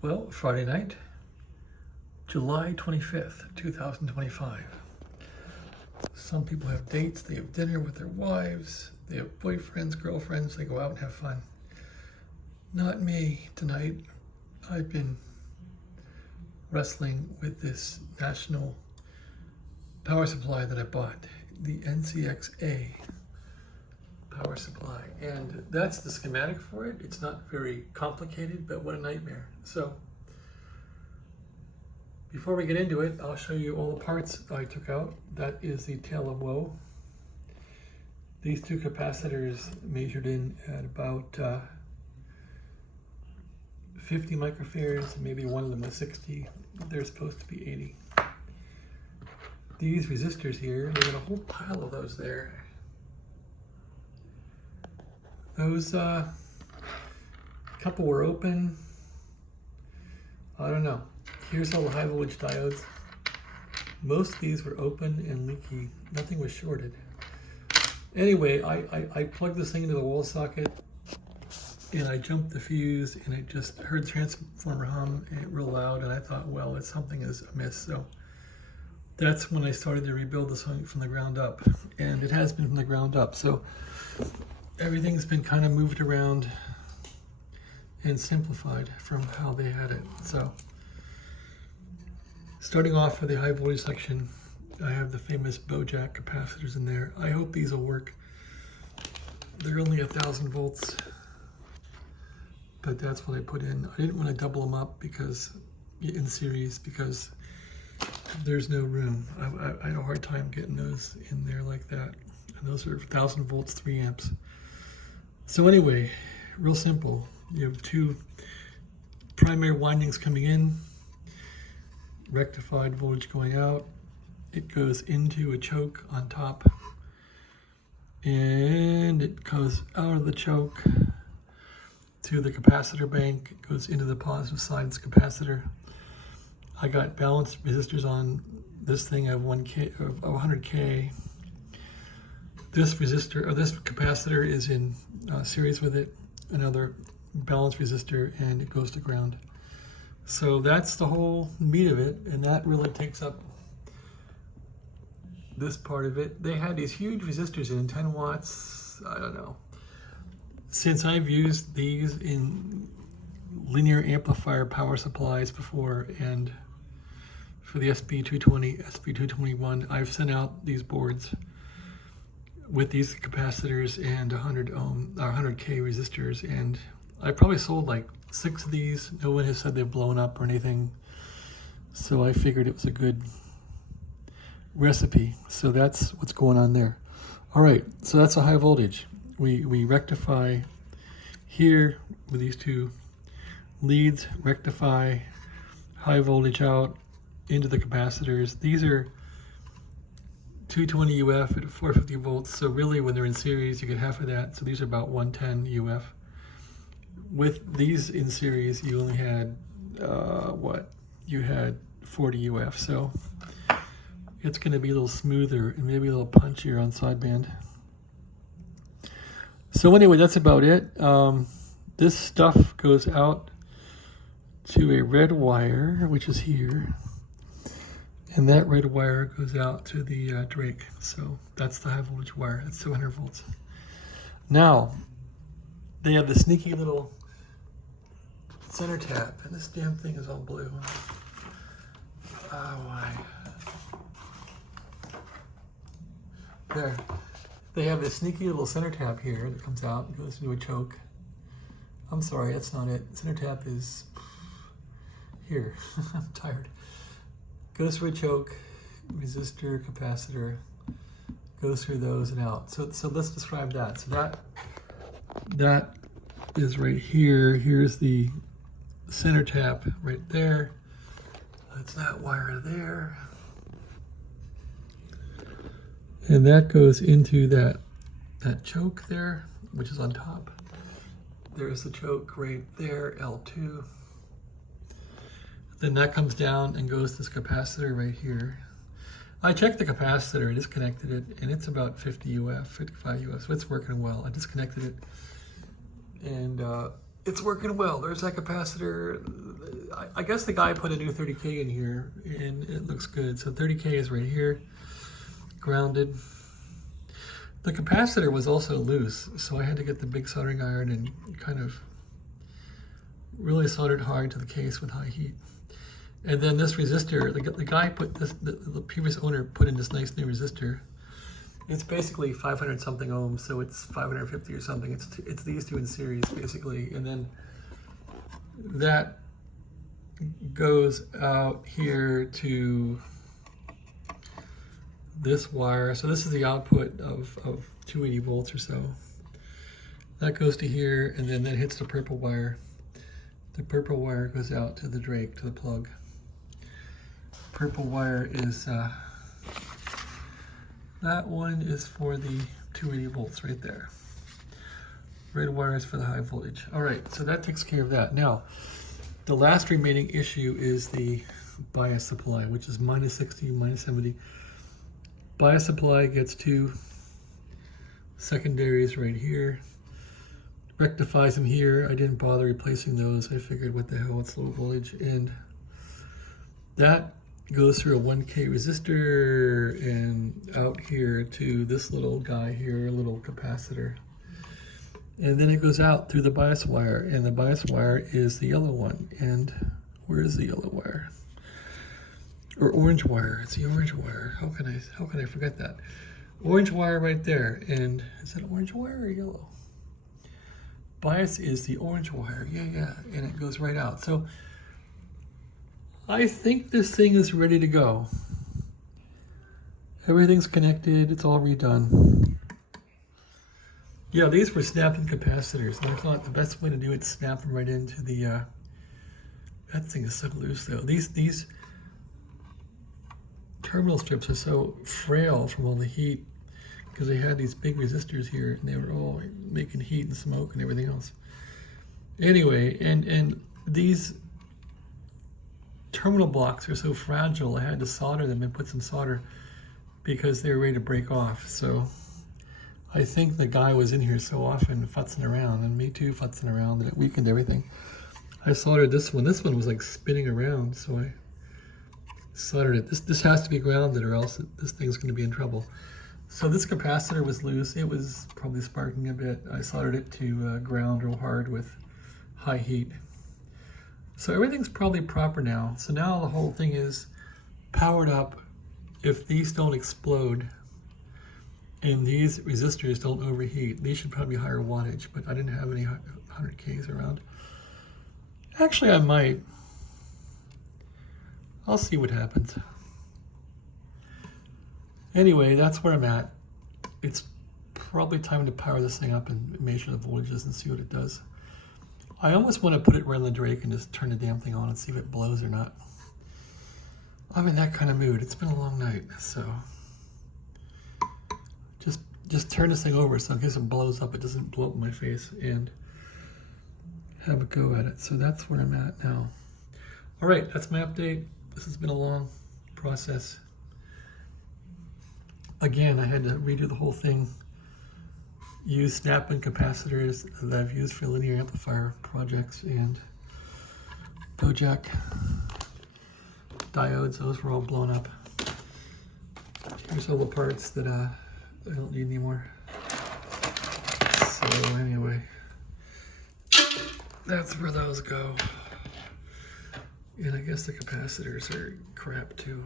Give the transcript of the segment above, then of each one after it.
Well, Friday night, July 25th, 2025. Some people have dates, they have dinner with their wives, they have boyfriends, girlfriends, they go out and have fun. Not me tonight. I've been wrestling with this national power supply that I bought, the NCX-A power supply. And that's the schematic for it. It's not very complicated, but what a nightmare. So before we get into it, I'll show you all the parts I took out. That is the tail of woe. These two capacitors measured in at about 50 microfarads, maybe one of them was 60. They're supposed to be 80. These resistors here, there's a whole pile of those there. Those couple were open. I don't know. Here's all the high voltage diodes. Most of these were open and leaky. Nothing was shorted. Anyway, I plugged this thing into the wall socket and I jumped the fuse and I just heard the transformer hum real loud, and I thought, well, it's something is amiss. So that's when I started to rebuild this thing from the ground up, and it has been from the ground up. So everything's been kind of moved around and simplified from how they had it. So starting off with the high voltage section, I have the famous Bojack capacitors in there. I hope these will work. They're only 1,000 volts, but that's what I put in. I didn't want to double them up because in series, because there's no room. I had a hard time getting those in there like that. And those are 1,000 volts, 3 amps. So anyway, real simple. You have two primary windings coming in, rectified voltage going out. It goes into a choke on top, and it goes out of the choke to the capacitor bank. It goes into the positive side of this capacitor. I got balanced resistors on this thing of 100K. This resistor, or this capacitor, is in series with it, another balanced resistor, and it goes to ground. So that's the whole meat of it, and that really takes up this part of it. They had these huge resistors in 10 watts, I don't know. Since I've used these in linear amplifier power supplies before, and for the SB220, SB221, I've sent out these boards with these capacitors and 100 ohm or 100K resistors, and I probably sold like 6 of these. No one has said they've blown up or anything, so I figured it was a good recipe. So that's what's going on there. All right, so that's a high voltage. We rectify here with these two leads, rectify high voltage out into the capacitors. These are 220 UF at 450 volts, so really when they're in series you get half of that, so these are about 110 UF. With these in series you only had you had 40 UF, so it's going to be a little smoother and maybe a little punchier on sideband. So anyway, that's about it. This stuff goes out to a red wire, which is here. And that red wire goes out to the Drake. So that's the high voltage wire. That's 200 volts. Now, they have the sneaky little center tap, and this damn thing is all blue. Oh, why? There. They have this sneaky little center tap here that comes out and goes into a choke. I'm sorry, that's not it. Center tap is here. I'm tired. Goes through a choke, resistor, capacitor, goes through those and out. So let's describe that. So that is right here. Here's the center tap right there. That's that wire there. And that goes into that choke there, which is on top. There's the choke right there, L2. Then that comes down and goes to this capacitor right here. I checked the capacitor, I disconnected it, and it's about 50 UF, 55 UF, so it's working well. I disconnected it, and it's working well. There's that capacitor. I guess the guy put a new 30K in here and it looks good. So 30K is right here, grounded. The capacitor was also loose, so I had to get the big soldering iron and kind of really soldered hard to the case with high heat. And then this resistor, the guy put this, the previous owner put in this nice new resistor. It's basically 500 something ohms, so it's 550 or something. It's these two in series basically, and then that goes out here to this wire. So this is the output of 280 volts or so. That goes to here, and then that hits the purple wire. The purple wire goes out to the Drake, to the plug. Purple wire is, that one is for the 280 volts right there. Red wire is for the high voltage. All right, so that takes care of that. Now, the last remaining issue is the bias supply, which is minus 60, minus 70. Bias supply gets two secondaries right here. Rectifies them here. I didn't bother replacing those. I figured, what the hell, it's low voltage. And that goes through a 1K resistor and out here to this little guy here, a little capacitor. And then it goes out through the bias wire, and the bias wire is the yellow one. And where is the yellow wire? Or orange wire? It's the orange wire. How can I forget that? Orange wire right there. And is that orange wire or yellow? Bias is the orange wire. Yeah. And it goes right out. So I think this thing is ready to go. Everything's connected. It's all redone. Yeah, these were snapping capacitors. And I thought the best way to do it is snap them right into the, that thing is so loose though. These terminal strips are so frail from all the heat because they had these big resistors here and they were all making heat and smoke and everything else. Anyway, and these terminal blocks are so fragile, I had to solder them and put some solder because they were ready to break off. So I think the guy was in here so often futzing around, and me too futzing around, that it weakened everything. I soldered this one. This one was like spinning around, so I soldered it. This has to be grounded or else this thing's going to be in trouble. So this capacitor was loose. It was probably sparking a bit. I soldered it to ground real hard with high heat. So everything's probably proper now. So now the whole thing is powered up. If these don't explode and these resistors don't overheat, these should probably be higher wattage, but I didn't have any 100Ks around. Actually, I might. I'll see what happens. Anyway, that's where I'm at. It's probably time to power this thing up and measure the voltages and see what it does. I almost want to put it right on the Drake and just turn the damn thing on and see if it blows or not. I'm in that kind of mood. It's been a long night, so just turn this thing over so in case it blows up, it doesn't blow up in my face, and have a go at it. So that's where I'm at now. All right, that's my update. This has been a long process. Again, I had to redo the whole thing. Use snap-in capacitors that I've used for linear amplifier projects, and Bojack diodes. Those were all blown up. Here's all the parts that I don't need anymore. So anyway, that's where those go. And I guess the capacitors are crap too.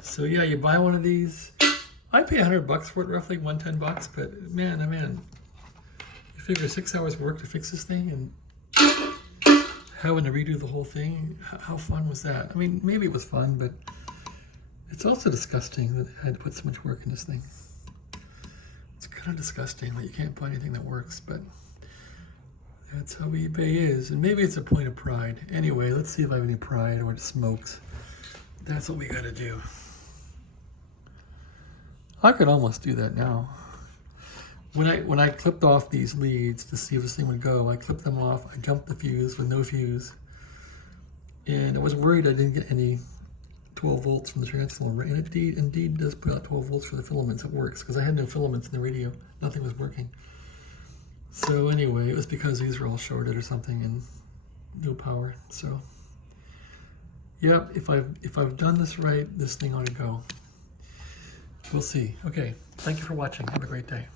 So yeah, you buy one of these. I pay $100 for it, roughly 110 bucks. But man, oh man, you figure 6 hours work to fix this thing and having to redo the whole thing. How fun was that? I mean, maybe it was fun, but it's also disgusting that I had to put so much work in this thing. It's kind of disgusting that you can't buy anything that works, but that's how eBay is. And maybe it's a point of pride. Anyway, let's see if I have any pride or it smokes. That's what we got to do. I could almost do that now. When I clipped off these leads to see if this thing would go, I clipped them off. I jumped the fuse with no fuse. And I was worried I didn't get any 12 volts from the transformer. And it indeed does put out 12 volts for the filaments. It works, because I had no filaments in the radio. Nothing was working. So anyway, it was because these were all shorted or something, and no power. So yeah, if I've done this right, this thing ought to go. We'll see. Okay, thank you for watching. Have a great day.